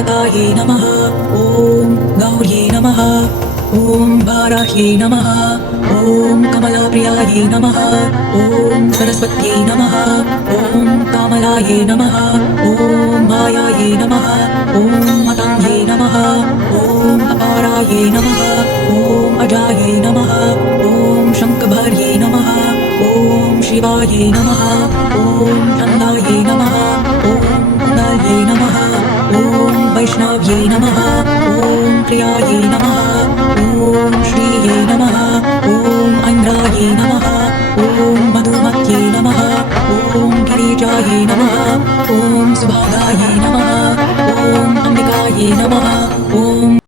स्वागतायै नमः। ॐ गौर्यै नमः। ॐ वाराह्यै नमः। ॐ कमलाप्रियायै नमः। ॐ सरस्वत्यै नमः। ॐ कामलायै नमः। ॐ मायायै नमः। ॐ मताङ्ग्यै नमः। ॐ अपारायै नमः। ॐ अजायै नमः। ॐ शङ्खभार्यै नमः। ॐ शिवायै नमः। ॐ नन्दायै नमः। ॐ कुण्डाल्यै नमः। ॐ वैष्णव्यै नमः। ॐ प्रियायै नमः। ॐ श्रीयै नमः। ॐ ऐन्द्रायै नमः। ॐ मधुमत्यै नमः। ॐ गिरिजायै नमः। ॐ सुभागायै नमः। ॐ अम्बिकायै नमः। ॐ